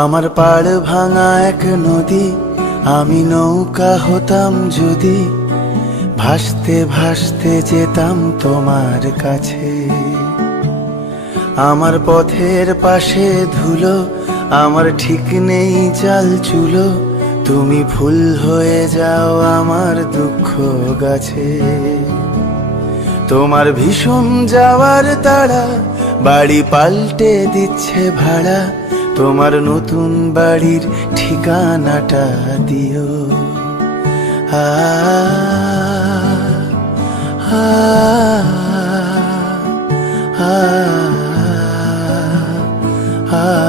আমার পাড় ভাঙা এক নদী, আমি নৌকা হতাম যদি, ভাসতে ভাসতে যেতাম তোমার কাছে। আমার পথের পাশে ধুলো, আমার ঠিক নেই চাল চুলো, তুমি ফুল হয়ে যাও আমার দুঃখ গাছে। তোমার ভীষণ যাওয়ার তাড়া, বাড়ি পাল্টে দিচ্ছে ভাড়া, তোমার নতুন বাড়ির ঠিকানাটা দিও। আ আ আ আ